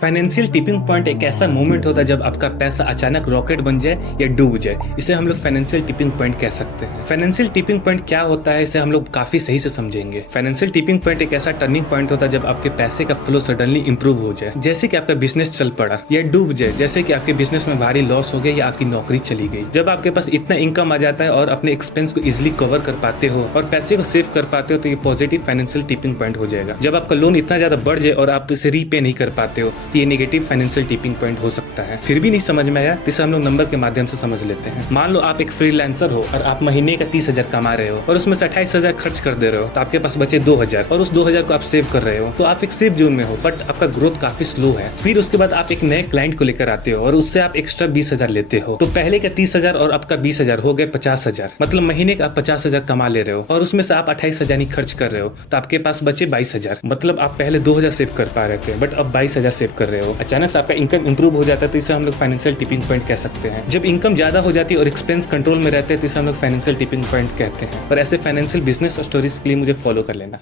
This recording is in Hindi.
फाइनेंशियल टिपिंग पॉइंट एक ऐसा मोमेंट होता है जब आपका पैसा अचानक रॉकेट बन जाए या डूब जाए। इसे हम लोग फाइनेंशियल टिपिंग पॉइंट कह सकते हैं। फाइनेंशियल टिपिंग पॉइंट क्या होता है इसे हम लोग काफी सही से समझेंगे। फाइनेंशियल टिपिंग पॉइंट एक ऐसा टर्निंग पॉइंट होता है जब आपके पैसे का फ्लो सडनली इंप्रूव हो जाए, जैसे कि आपका बिजनेस चल पड़ा, या डूब जाए जैसे कि आपके बिजनेस में भारी लॉस हो गया या आपकी नौकरी चली गई। जब आपके पास इतना इनकम आ जाता है और अपने एक्सपेंस को इजिली कवर कर पाते हो और पैसे को सेव कर पाते हो तो ये पॉजिटिव फाइनेंशियल टिपिंग पॉइंट हो जाएगा। जब आपका लोन इतना ज्यादा बढ़ जाए और आप इसे रीपे नहीं कर पाते हो तो ये नेगेटिव फाइनेंशियल टिपिंग पॉइंट हो सकता है। फिर भी नहीं समझ में आया तो इसे हम लोग नंबर के माध्यम से समझ लेते हैं। मान लो आप एक फ्रीलांसर हो और आप महीने का 30,000 कमा रहे हो और उसमें से 28,000 खर्च कर दे रहे हो तो आपके पास बचे 2,000 और उस 2,000 को आप सेव कर रहे हो तो आप एक सेफ जोन में हो, बट आपका ग्रोथ काफी स्लो है। फिर उसके बाद आप एक नए क्लाइंट को लेकर आते हो और उससे आप एक्स्ट्रा 20,000 लेते हो, तो पहले का 30,000 और आपका 20,000 हो गए 50,000। मतलब महीने का आप 50,000 कमा ले रहे हो और उसमें से आप 28,000 ही खर्च कर रहे हो तो आपके पास बचे 22,000। मतलब आप पहले 2,000 सेव कर पा रहे थे बट अब 22,000 सेव कर रहे हो। अचानक से आपका इनकम इंप्रूव हो जाता है तो इसे हम लोग फाइनेंशियल टिपिंग पॉइंट कह सकते हैं। जब इनकम ज्यादा हो जाती है और एक्सपेंस कंट्रोल में रहते हैं तो इसे हम लोग फाइनेंशियल टिपिंग पॉइंट कहते हैं। और ऐसे फाइनेंशियल बिजनेस स्टोरीज के लिए मुझे फॉलो कर लेना।